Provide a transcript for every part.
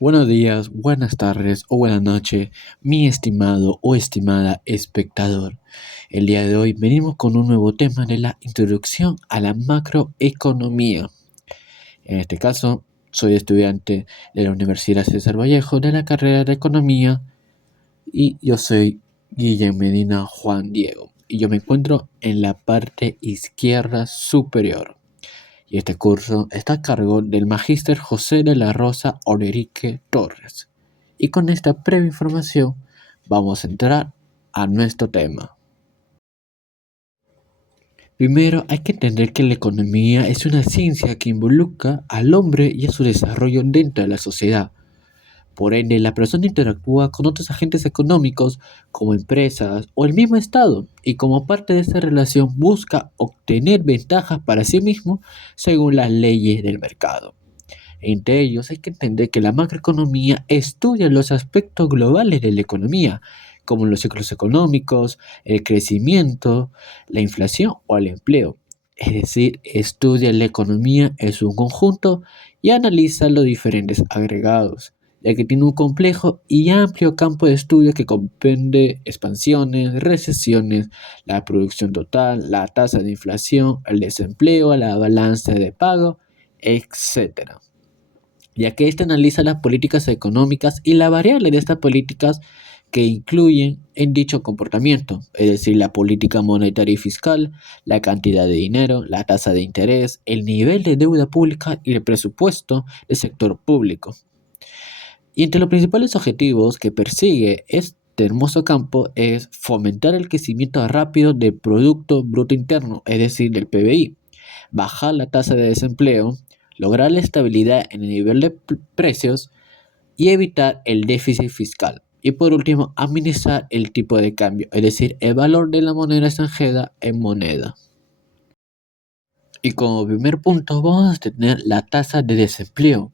Buenos días, buenas tardes o buenas noches, mi estimado o estimada espectador. El día de hoy venimos con un nuevo tema de la introducción a la macroeconomía. En este caso, soy estudiante de la Universidad César Vallejo de la carrera de Economía y yo soy Guillermo Medina Juan Diego y yo me encuentro en la parte izquierda superior. Y este curso está a cargo del magíster José de la Rosa Orerique Torres. Y con esta breve información vamos a entrar a nuestro tema. Primero hay que entender que la economía es una ciencia que involucra al hombre y a su desarrollo dentro de la sociedad. Por ende, la persona interactúa con otros agentes económicos como empresas o el mismo Estado y como parte de esta relación busca obtener ventajas para sí mismo según las leyes del mercado. Entre ellos hay que entender que la macroeconomía estudia los aspectos globales de la economía, como los ciclos económicos, el crecimiento, la inflación o el empleo. Es decir, estudia la economía en su conjunto y analiza los diferentes agregados, ya que tiene un complejo y amplio campo de estudio que comprende expansiones, recesiones, la producción total, la tasa de inflación, el desempleo, la balanza de pago, etc., ya que éste analiza las políticas económicas y la variable de estas políticas que incluyen en dicho comportamiento, es decir, la política monetaria y fiscal, la cantidad de dinero, la tasa de interés, el nivel de deuda pública y el presupuesto del sector público. Y entre los principales objetivos que persigue este hermoso campo es fomentar el crecimiento rápido del Producto Bruto Interno, es decir, del PBI, bajar la tasa de desempleo, lograr la estabilidad en el nivel de precios y evitar el déficit fiscal. Y por último, administrar el tipo de cambio, es decir, el valor de la moneda extranjera en moneda. Y como primer punto vamos a tener la tasa de desempleo.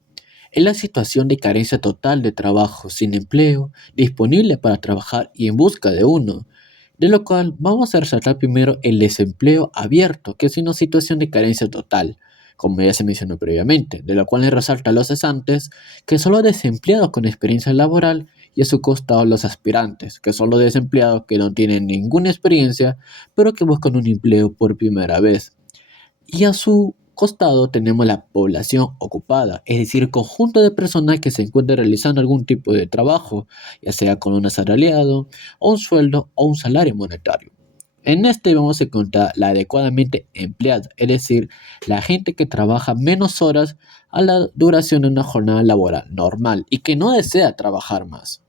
Es la situación de carencia total de trabajo, sin empleo, disponible para trabajar y en busca de uno. De lo cual vamos a resaltar primero el desempleo abierto, que es una situación de carencia total, como ya se mencionó previamente, de lo cual le resalta a los cesantes, que son los desempleados con experiencia laboral, y a su costado los aspirantes, que son los desempleados que no tienen ninguna experiencia, pero que buscan un empleo por primera vez. Y a su costado tenemos la población ocupada, es decir, el conjunto de personas que se encuentran realizando algún tipo de trabajo, ya sea con un asalariado, o un sueldo o un salario monetario. En este vamos a encontrar la adecuadamente empleada, es decir, la gente que trabaja menos horas a la duración de una jornada laboral normal y que no desea trabajar más.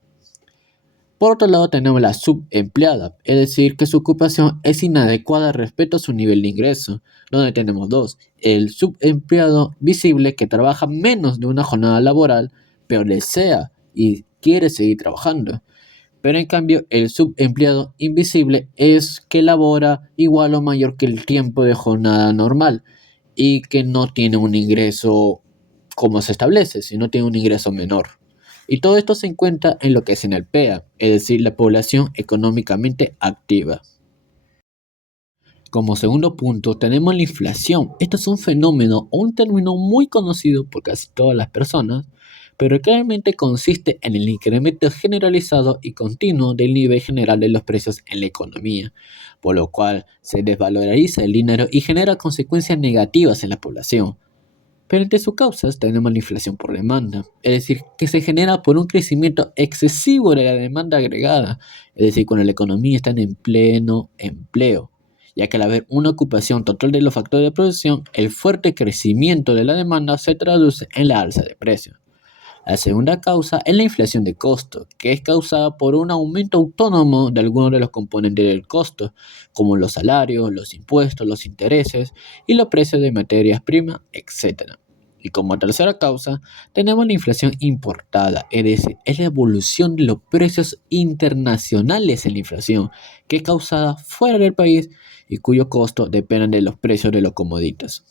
Por otro lado tenemos la subempleada, es decir, que su ocupación es inadecuada respecto a su nivel de ingreso, donde tenemos dos, el subempleado visible que trabaja menos de una jornada laboral, pero desea y quiere seguir trabajando. Pero en cambio el subempleado invisible es que labora igual o mayor que el tiempo de jornada normal y que no tiene un ingreso como se establece, sino tiene un ingreso menor. Y todo esto se encuentra en lo que es en el PEA, es decir, la población económicamente activa. Como segundo punto tenemos la inflación. Esto es un fenómeno o un término muy conocido por casi todas las personas, pero que realmente consiste en el incremento generalizado y continuo del nivel general de los precios en la economía, por lo cual se desvaloriza el dinero y genera consecuencias negativas en la población. Pero entre sus causas tenemos la inflación por demanda, es decir, que se genera por un crecimiento excesivo de la demanda agregada, es decir, cuando la economía está en pleno empleo, ya que al haber una ocupación total de los factores de producción, el fuerte crecimiento de la demanda se traduce en la alza de precios. La segunda causa es la inflación de costos, que es causada por un aumento autónomo de algunos de los componentes del costo, como los salarios, los impuestos, los intereses y los precios de materias primas, etc. Y como tercera causa, tenemos la inflación importada, es decir, es la evolución de los precios internacionales en la inflación, que es causada fuera del país y cuyo costo depende de los precios de los comoditas.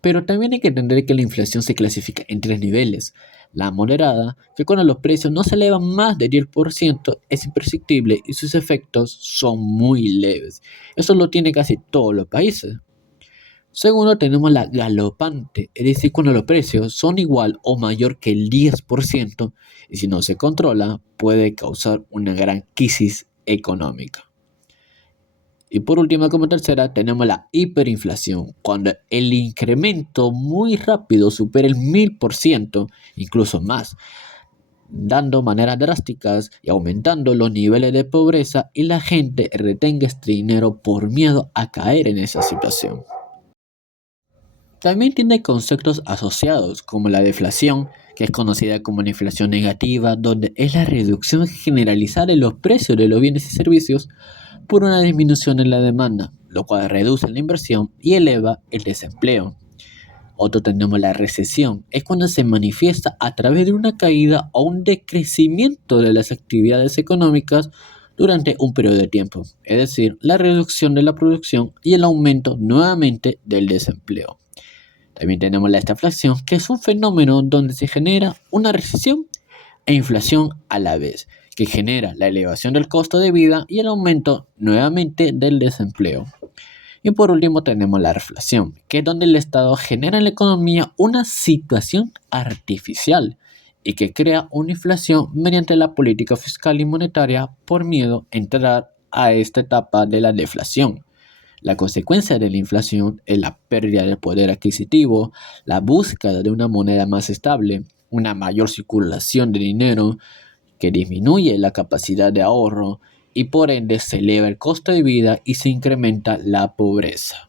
Pero también hay que entender que la inflación se clasifica en tres niveles. La moderada, que cuando los precios no se elevan más del 10%, es imperceptible y sus efectos son muy leves. Eso lo tiene casi todos los países. Segundo, tenemos la galopante, es decir, cuando los precios son igual o mayor que el 10% y si no se controla puede causar una gran crisis económica. Y por último, como tercera, tenemos la hiperinflación, cuando el incremento muy rápido supera el 1000%, incluso más, dando maneras drásticas y aumentando los niveles de pobreza y la gente retenga este dinero por miedo a caer en esa situación. También tiene conceptos asociados como la deflación, que es conocida como la inflación negativa, donde es la reducción generalizada de los precios de los bienes y servicios por una disminución en la demanda, lo cual reduce la inversión y eleva el desempleo. Otro tenemos la recesión, es cuando se manifiesta a través de una caída o un decrecimiento de las actividades económicas durante un periodo de tiempo, es decir, la reducción de la producción y el aumento nuevamente del desempleo. También tenemos la estaflación, que es un fenómeno donde se genera una recesión e inflación a la vez, que genera la elevación del costo de vida y el aumento nuevamente del desempleo. Y por último tenemos la reflación, que es donde el Estado genera en la economía una situación artificial y que crea una inflación mediante la política fiscal y monetaria por miedo a entrar a esta etapa de la deflación. La consecuencia de la inflación es la pérdida del poder adquisitivo, la búsqueda de una moneda más estable, una mayor circulación de dinero que disminuye la capacidad de ahorro y por ende se eleva el costo de vida y se incrementa la pobreza.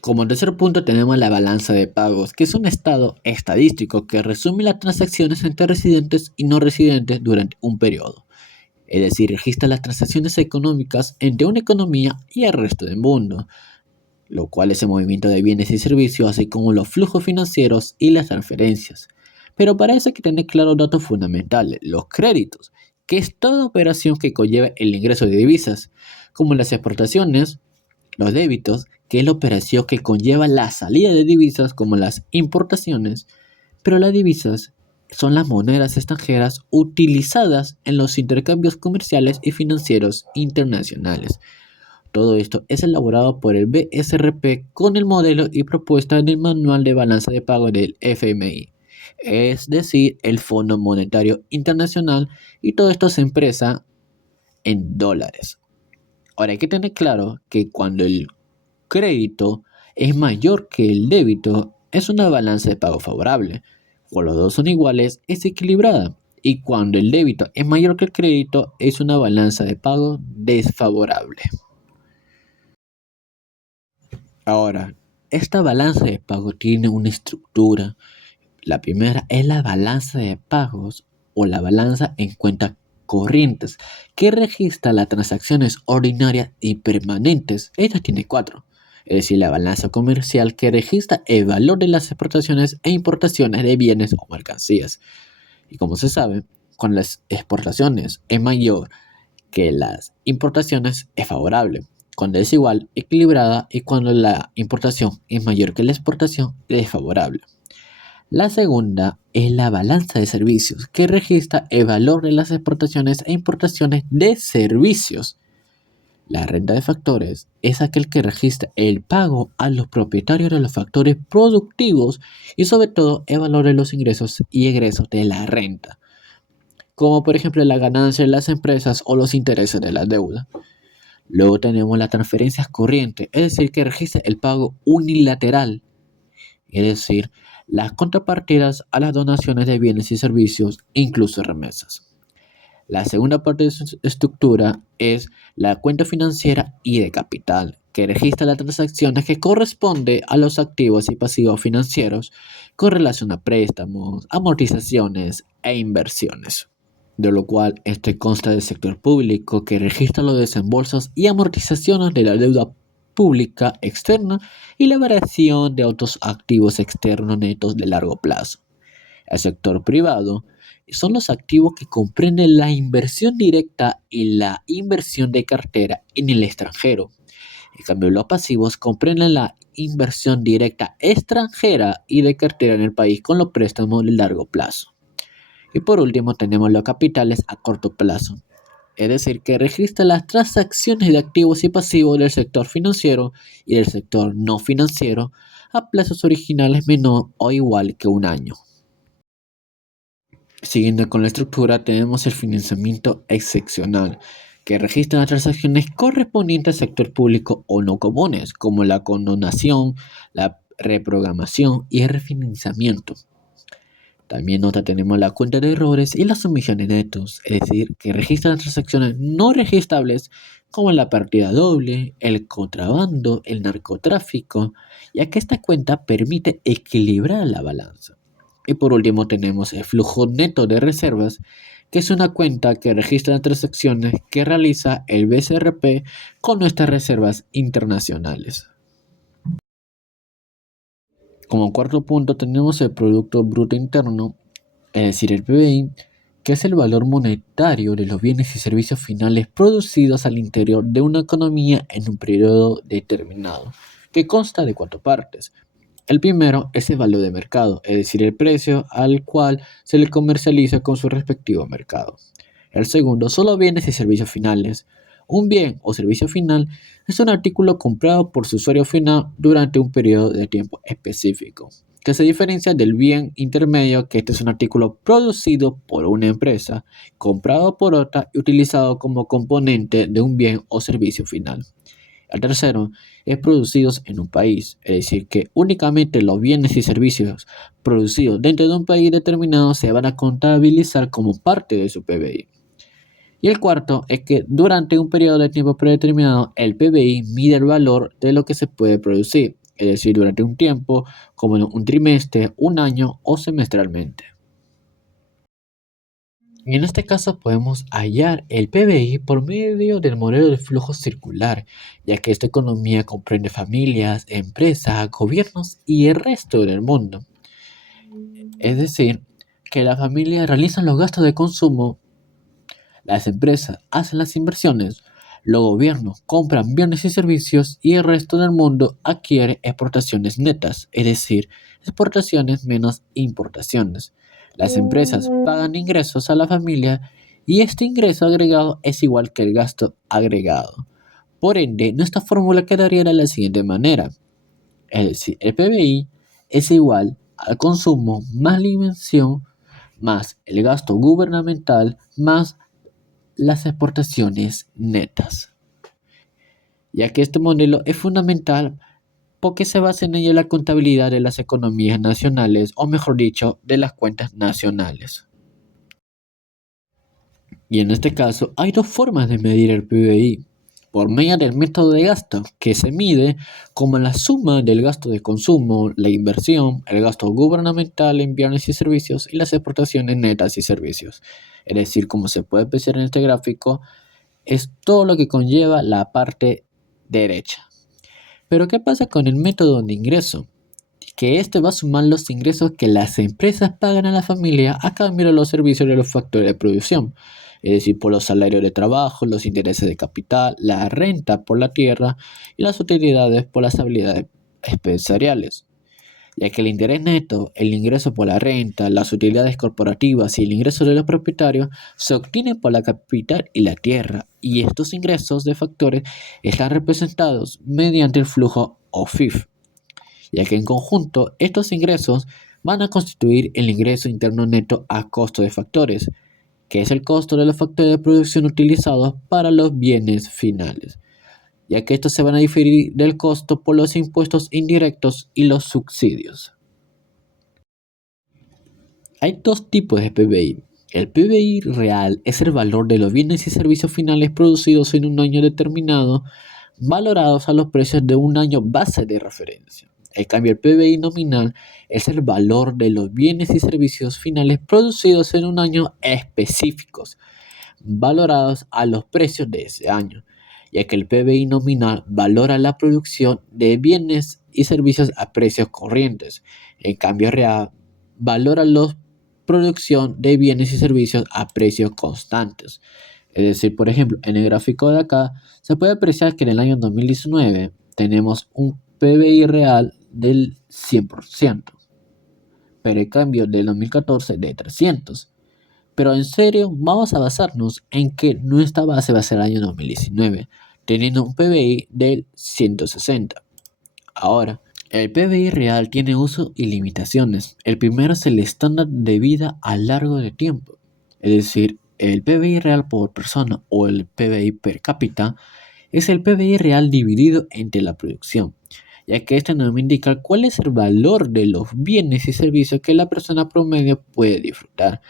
Como tercer punto tenemos la balanza de pagos, que es un estado estadístico que resume las transacciones entre residentes y no residentes durante un periodo. Es decir, registra las transacciones económicas entre una economía y el resto del mundo, lo cual es el movimiento de bienes y servicios, así como los flujos financieros y las transferencias. Pero para eso hay que tener claros datos fundamentales, los créditos, que es toda operación que conlleva el ingreso de divisas, como las exportaciones, los débitos, que es la operación que conlleva la salida de divisas, como las importaciones, pero las divisas son las monedas extranjeras utilizadas en los intercambios comerciales y financieros internacionales. Todo esto es elaborado por el BSRP con el modelo y propuesta del Manual de Balanza de Pago del FMI, es decir, el Fondo Monetario Internacional, y todo esto se expresa en dólares. Ahora hay que tener claro que cuando el crédito es mayor que el débito, es una balanza de pago favorable. Cuando los dos son iguales, es equilibrada. Y cuando el débito es mayor que el crédito, es una balanza de pago desfavorable. Ahora, esta balanza de pago tiene una estructura. La primera es la balanza de pagos o la balanza en cuentas corrientes, que registra las transacciones ordinarias y permanentes. Esta tiene cuatro. Es decir, la balanza comercial, que registra el valor de las exportaciones e importaciones de bienes o mercancías. Y como se sabe, cuando las exportaciones es mayor que las importaciones es favorable. Cuando es igual, equilibrada, y cuando la importación es mayor que la exportación es desfavorable. La segunda es la balanza de servicios, que registra el valor de las exportaciones e importaciones de servicios. La renta de factores es aquel que registra el pago a los propietarios de los factores productivos y sobre todo el valor de los ingresos y egresos de la renta, como por ejemplo la ganancia de las empresas o los intereses de la deuda. Luego tenemos las transferencias corrientes, es decir, que registra el pago unilateral, es decir, las contrapartidas a las donaciones de bienes y servicios, incluso remesas. La segunda parte de su estructura es la cuenta financiera y de capital, que registra las transacciones que corresponde a los activos y pasivos financieros con relación a préstamos, amortizaciones e inversiones. De lo cual este consta del sector público, que registra los desembolsos y amortizaciones de la deuda pública externa y la variación de otros activos externos netos de largo plazo. El sector privado son los activos que comprenden la inversión directa y la inversión de cartera en el extranjero. En cambio, los pasivos comprenden la inversión directa extranjera y de cartera en el país con los préstamos de largo plazo. Y por último tenemos los capitales a corto plazo. es decir, que registra las transacciones de activos y pasivos del sector financiero y del sector no financiero a plazos originales menor o igual que un año. Siguiendo con la estructura, tenemos el financiamiento excepcional, que registra las transacciones correspondientes al sector público o no comunes, como la condonación, la reprogramación y el refinanciamiento. También nota tenemos la cuenta de errores y las omisiones netos, es decir, que registra las transacciones no registrables como la partida doble, el contrabando, el narcotráfico, ya que esta cuenta permite equilibrar la balanza. Y por último tenemos el flujo neto de reservas, que es una cuenta que registra las transacciones que realiza el BCRP con nuestras reservas internacionales. Como cuarto punto tenemos el Producto Bruto Interno, es decir, el PBI, que es el valor monetario de los bienes y servicios finales producidos al interior de una economía en un periodo determinado, que consta de cuatro partes. El primero es el valor de mercado, es decir, el precio al cual se le comercializa con su respectivo mercado. El segundo son los bienes y servicios finales. Un bien o servicio final es un artículo comprado por su usuario final durante un periodo de tiempo específico, que se diferencia del bien intermedio, que este es un artículo producido por una empresa, comprado por otra y utilizado como componente de un bien o servicio final. El tercero es producidos en un país, es decir, que únicamente los bienes y servicios producidos dentro de un país determinado se van a contabilizar como parte de su PBI. Y el cuarto es que durante un periodo de tiempo predeterminado, el PBI mide el valor de lo que se puede producir, es decir, durante un tiempo, como en un trimestre, un año o semestralmente. Y en este caso podemos hallar el PBI por medio del modelo de flujo circular, ya que esta economía comprende familias, empresas, gobiernos y el resto del mundo. Es decir, que las familias realizan los gastos de consumo, las empresas hacen las inversiones, los gobiernos compran bienes y servicios y el resto del mundo adquiere exportaciones netas, es decir, exportaciones menos importaciones. Las empresas pagan ingresos a la familia y este ingreso agregado es igual que el gasto agregado. Por ende, nuestra fórmula quedaría de la siguiente manera. Es decir, el PBI es igual al consumo más la inversión más el gasto gubernamental más las exportaciones netas, ya que este modelo es fundamental porque se basa en ello la contabilidad de las economías nacionales, o mejor dicho, de las cuentas nacionales. Y en este caso hay dos formas de medir el PBI. Por medio del método de gasto, que se mide como la suma del gasto de consumo, la inversión, el gasto gubernamental en bienes y servicios y las exportaciones netas y servicios. Es decir, como se puede apreciar en este gráfico, es todo lo que conlleva la parte derecha. Pero ¿qué pasa con el método de ingreso? Que este va a sumar los ingresos que las empresas pagan a la familia a cambio de los servicios de los factores de producción, es decir, por los salarios de trabajo, los intereses de capital, la renta por la tierra y las utilidades por las habilidades empresariales, ya que el interés neto, el ingreso por la renta, las utilidades corporativas y el ingreso de los propietarios se obtienen por la capital y la tierra, y estos ingresos de factores están representados mediante el flujo o FIF, ya que en conjunto estos ingresos van a constituir el ingreso interno neto a costo de factores, que es el costo de los factores de producción utilizados para los bienes finales, ya que estos se van a diferir del costo por los impuestos indirectos y los subsidios. Hay dos tipos de PBI. El PBI real es el valor de los bienes y servicios finales producidos en un año determinado, valorados a los precios de un año base de referencia. En cambio, el PBI nominal es el valor de los bienes y servicios finales producidos en un año específicos, valorados a los precios de ese año, ya que el PBI nominal valora la producción de bienes y servicios a precios corrientes. En cambio, real valora la producción de bienes y servicios a precios constantes. Es decir, por ejemplo, en el gráfico de acá se puede apreciar que en el año 2019 tenemos un PBI real del 100%, pero en cambio del 2014 de 300%. Pero en serio, vamos a basarnos en que nuestra base va a ser el año 2019, teniendo un PBI del 160. Ahora, el PBI real tiene uso y limitaciones. El primero es el estándar de vida a largo de tiempo. Es decir, el PBI real por persona o el PBI per cápita es el PBI real dividido entre la producción, ya que este nos indica cuál es el valor de los bienes y servicios que la persona promedio puede disfrutar,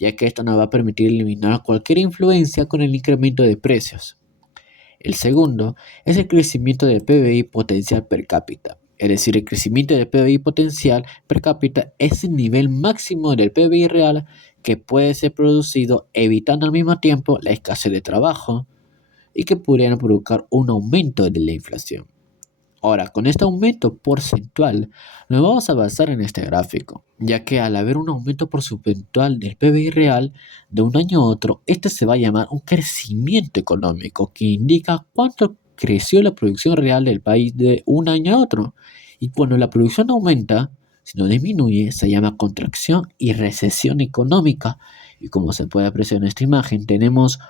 ya que esto nos va a permitir eliminar cualquier influencia con el incremento de precios. El segundo es el crecimiento del PBI potencial per cápita. Es decir, el crecimiento del PBI potencial per cápita es el nivel máximo del PBI real que puede ser producido evitando al mismo tiempo la escasez de trabajo y que pudieran provocar un aumento de la inflación. Ahora, con este aumento porcentual, nos vamos a basar en este gráfico, ya que al haber un aumento porcentual del PBI real de un año a otro, este se va a llamar un crecimiento económico, que indica cuánto creció la producción real del país de un año a otro. Y cuando la producción aumenta, si no disminuye, se llama contracción y recesión económica. Y como se puede apreciar en esta imagen, tenemos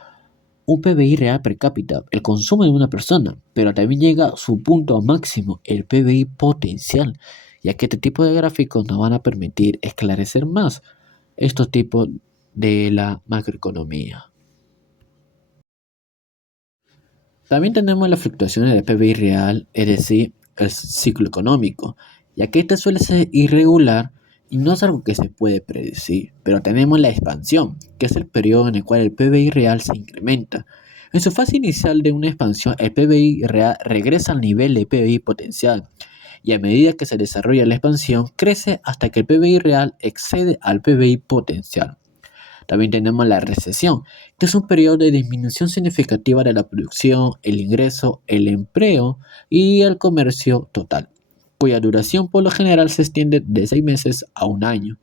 un PBI real per cápita, el consumo de una persona, pero también llega a su punto máximo, el PBI potencial, ya que este tipo de gráficos nos van a permitir esclarecer más estos tipos de la macroeconomía. También tenemos las fluctuaciones del PBI real, es decir, el ciclo económico, ya que este suele ser irregular y no es algo que se puede predecir. Pero tenemos la expansión, que es el periodo en el cual el PBI real se incrementa. En su fase inicial de una expansión, el PBI real regresa al nivel de PBI potencial, y a medida que se desarrolla la expansión, crece hasta que el PBI real excede al PBI potencial. También tenemos la recesión, que es un periodo de disminución significativa de la producción, el ingreso, el empleo y el comercio total, cuya duración por lo general se extiende de 6 meses a un año.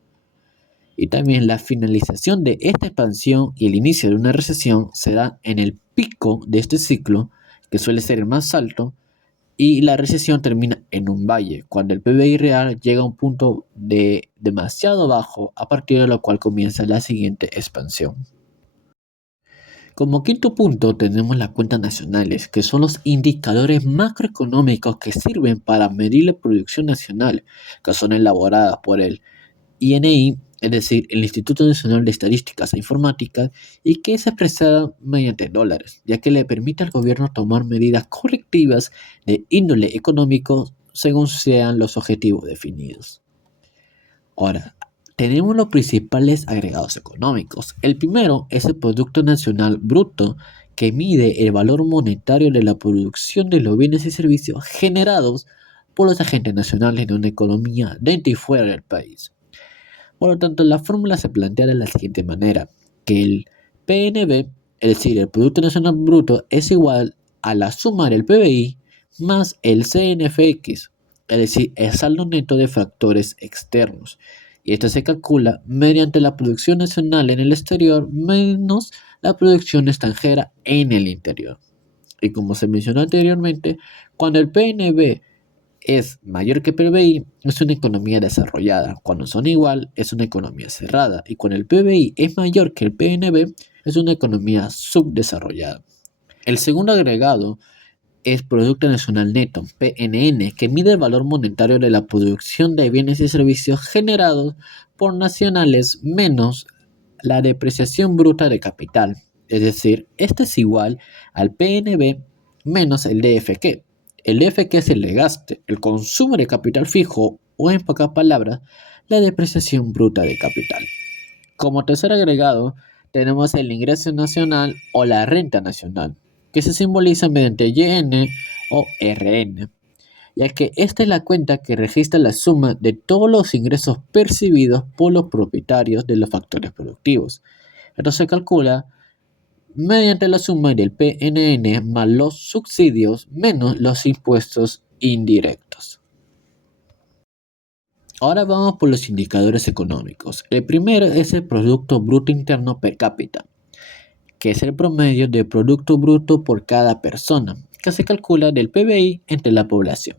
Y también la finalización de esta expansión y el inicio de una recesión se da en el pico de este ciclo, que suele ser el más alto, y la recesión termina en un valle, cuando el PBI real llega a un punto de demasiado bajo, a partir de lo cual comienza la siguiente expansión. Como quinto punto tenemos las cuentas nacionales, que son los indicadores macroeconómicos que sirven para medir la producción nacional, que son elaboradas por el INI, es decir, el Instituto Nacional de Estadísticas e Informática, y que es expresada mediante dólares, ya que le permite al gobierno tomar medidas correctivas de índole económico según sean los objetivos definidos. Ahora, tenemos los principales agregados económicos. El primero es el Producto Nacional Bruto, que mide el valor monetario de la producción de los bienes y servicios generados por los agentes nacionales de una economía dentro y fuera del país. Por lo tanto, la fórmula se plantea de la siguiente manera, que el PNB, es decir, el Producto Nacional Bruto, es igual a la suma del PBI más el CNFX, es decir, el saldo neto de factores externos. Y esto se calcula mediante la producción nacional en el exterior menos la producción extranjera en el interior. Y como se mencionó anteriormente, cuando el PNB es mayor que PBI, es una economía desarrollada. Cuando son igual, es una economía cerrada. Y cuando el PBI es mayor que el PNB, es una economía subdesarrollada. El segundo agregado es Producto Nacional Neto, PNN, que mide el valor monetario de la producción de bienes y servicios generados por nacionales menos la depreciación bruta de capital. Es decir, este es igual al PNB menos el DFQ. El DFQ es el desgaste, el consumo de capital fijo o, en pocas palabras, la depreciación bruta de capital. Como tercer agregado, tenemos el ingreso nacional o la renta nacional, que se simboliza mediante YN o RN, ya que esta es la cuenta que registra la suma de todos los ingresos percibidos por los propietarios de los factores productivos. Esto se calcula mediante la suma del PNN más los subsidios menos los impuestos indirectos. Ahora vamos por los indicadores económicos. El primero es el Producto Bruto Interno per cápita, que es el promedio de Producto Bruto por cada persona, que se calcula del PBI entre la población.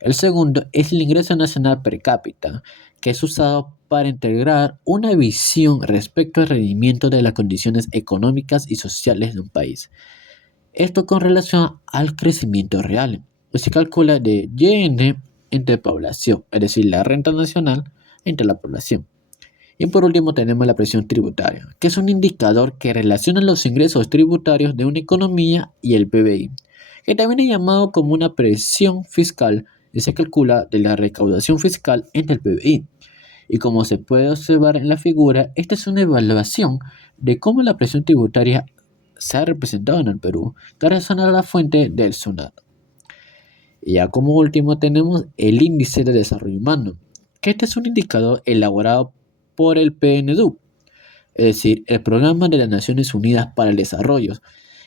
El segundo es el ingreso nacional per cápita, que es usado para integrar una visión respecto al rendimiento de las condiciones económicas y sociales de un país. Esto con relación al crecimiento real. Pues se calcula de YN entre población, es decir, la renta nacional entre la población. Y por último tenemos la presión tributaria, que es un indicador que relaciona los ingresos tributarios de una economía y el PBI, que también es llamado como una presión fiscal y se calcula de la recaudación fiscal entre el PBI. Y como se puede observar en la figura, esta es una evaluación de cómo la presión tributaria se ha representado en el Perú, gracias a la fuente del SUNAT. Y ya como último tenemos el índice de desarrollo humano, que este es un indicador elaborado por el PNUD, es decir, el Programa de las Naciones Unidas para el Desarrollo,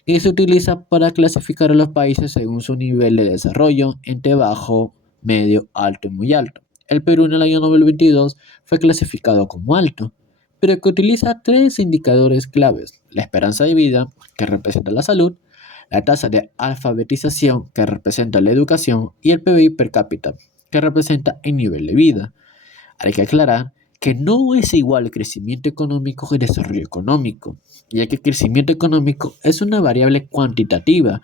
y se utiliza para clasificar a los países según su nivel de desarrollo, entre bajo, medio, alto y muy alto. El Perú en el año 2022 fue clasificado como alto, pero que utiliza tres indicadores claves: la esperanza de vida, que representa la salud, la tasa de alfabetización, que representa la educación, y el PBI per cápita, que representa el nivel de vida. Hay que aclarar que no es igual crecimiento económico que desarrollo económico, ya que el crecimiento económico es una variable cuantitativa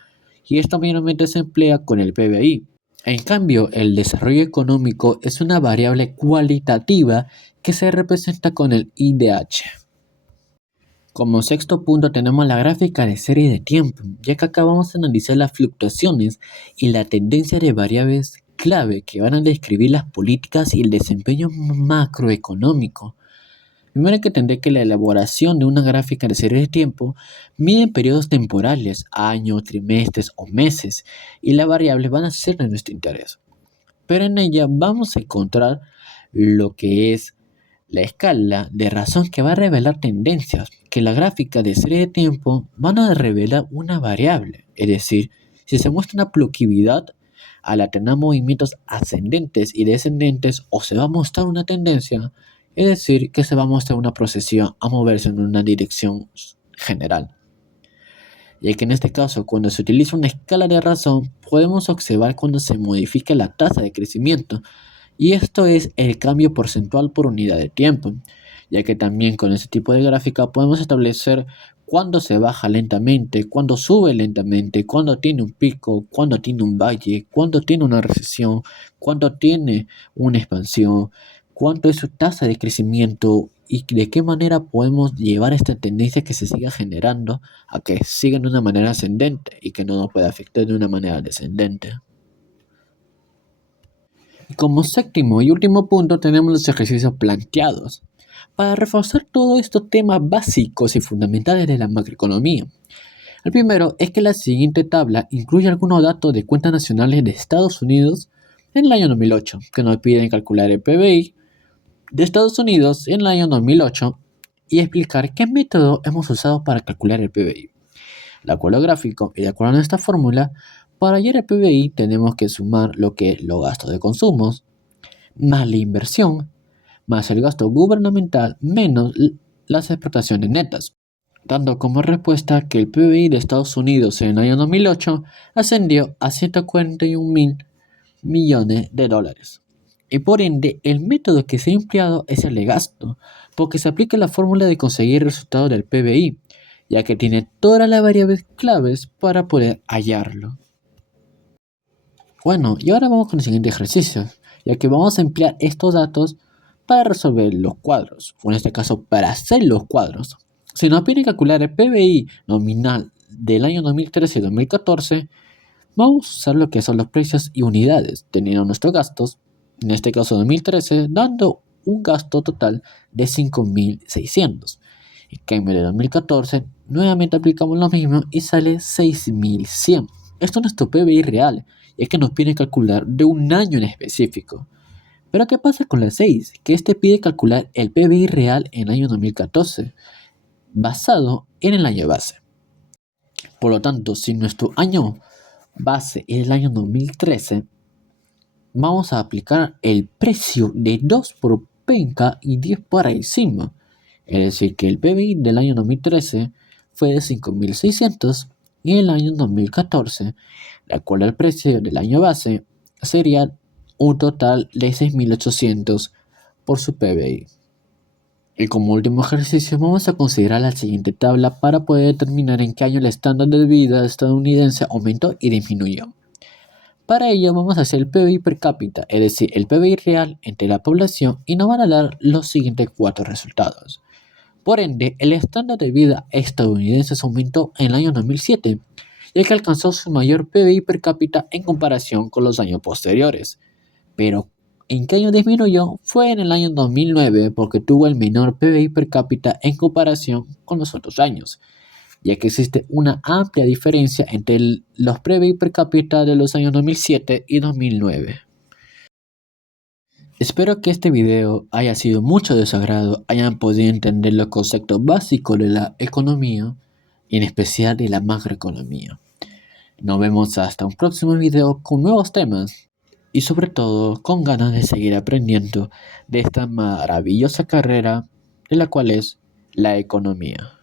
y esto mayormente se emplea con el PBI. En cambio, el desarrollo económico es una variable cualitativa que se representa con el IDH. Como sexto punto tenemos la gráfica de serie de tiempo, ya que acá vamos a analizar las fluctuaciones y la tendencia de variables clave que van a describir las políticas y el desempeño macroeconómico. Primero hay que entender que la elaboración de una gráfica de serie de tiempo mide periodos temporales, años, trimestres o meses, y las variables van a ser de nuestro interés. Pero en ella vamos a encontrar lo que es la escala de razón, que va a revelar tendencias, que la gráfica de serie de tiempo van a revelar una variable, es decir, si se muestra una plausibilidad al alternar movimientos ascendentes y descendentes, o se va a mostrar una tendencia, es decir, que se va a mostrar una procesión a moverse en una dirección general. Ya que en este caso, cuando se utiliza una escala de razón, podemos observar cuando se modifica la tasa de crecimiento, y esto es el cambio porcentual por unidad de tiempo, ya que también con este tipo de gráfica podemos establecer cuándo se baja lentamente, cuándo sube lentamente, cuándo tiene un pico, cuándo tiene un valle, cuándo tiene una recesión, cuándo tiene una expansión, cuánto es su tasa de crecimiento y de qué manera podemos llevar esta tendencia que se siga generando a que siga de una manera ascendente y que no nos pueda afectar de una manera descendente. Y como séptimo y último punto tenemos los ejercicios planteados para reforzar todos estos temas básicos y fundamentales de la macroeconomía. El primero es que la siguiente tabla incluye algunos datos de cuentas nacionales de Estados Unidos en el año 2008, que nos piden calcular el PBI de Estados Unidos en el año 2008 y explicar qué método hemos usado para calcular el PBI. De acuerdo al gráfico y de acuerdo a esta fórmula, para hallar el PBI tenemos que sumar lo que es los gastos de consumos, más la inversión, más el gasto gubernamental, menos las exportaciones netas, dando como respuesta que el PBI de Estados Unidos en el año 2008 ascendió a 141.000 millones de dólares. Y por ende, el método que se ha empleado es el de gasto, porque se aplica la fórmula de conseguir el resultado del PBI, ya que tiene todas las variables claves para poder hallarlo. Bueno, y ahora vamos con el siguiente ejercicio, ya que vamos a emplear estos datos para resolver los cuadros, o en este caso para hacer los cuadros. Si nos piden calcular el PBI nominal del año 2013 y 2014, vamos a usar lo que son los precios y unidades, teniendo nuestros gastos, en este caso 2013, dando un gasto total de 5.600. En cambio de 2014, nuevamente aplicamos lo mismo y sale 6.100. Esto es nuestro PBI real, y es que nos pide calcular de un año en específico. Pero ¿qué pasa con la 6? Que este pide calcular el PBI real en el año 2014, basado en el año base. Por lo tanto, si nuestro año base es el año 2013, vamos a aplicar el precio de 2 por penca y 10 por encima. Es decir, que el PBI del año 2013 fue de 5.600 y en el año 2014, de acuerdo al precio del año base, sería un total de 6.800 por su PBI. Y como último ejercicio vamos a considerar la siguiente tabla para poder determinar en qué año el estándar de vida estadounidense aumentó y disminuyó. Para ello vamos a hacer el PBI per cápita, es decir, el PBI real entre la población, y nos van a dar los siguientes cuatro resultados. Por ende, el estándar de vida estadounidense aumentó en el año 2007, ya que alcanzó su mayor PBI per cápita en comparación con los años posteriores. Pero, ¿en qué año disminuyó? Fue en el año 2009 porque tuvo el menor PBI per cápita en comparación con los otros años, ya que existe una amplia diferencia entre los PBI per cápita de los años 2007 y 2009. Espero que este video haya sido mucho de su agrado, hayan podido entender los conceptos básicos de la economía y en especial de la macroeconomía. Nos vemos hasta un próximo video con nuevos temas y sobre todo con ganas de seguir aprendiendo de esta maravillosa carrera de la cual es la economía.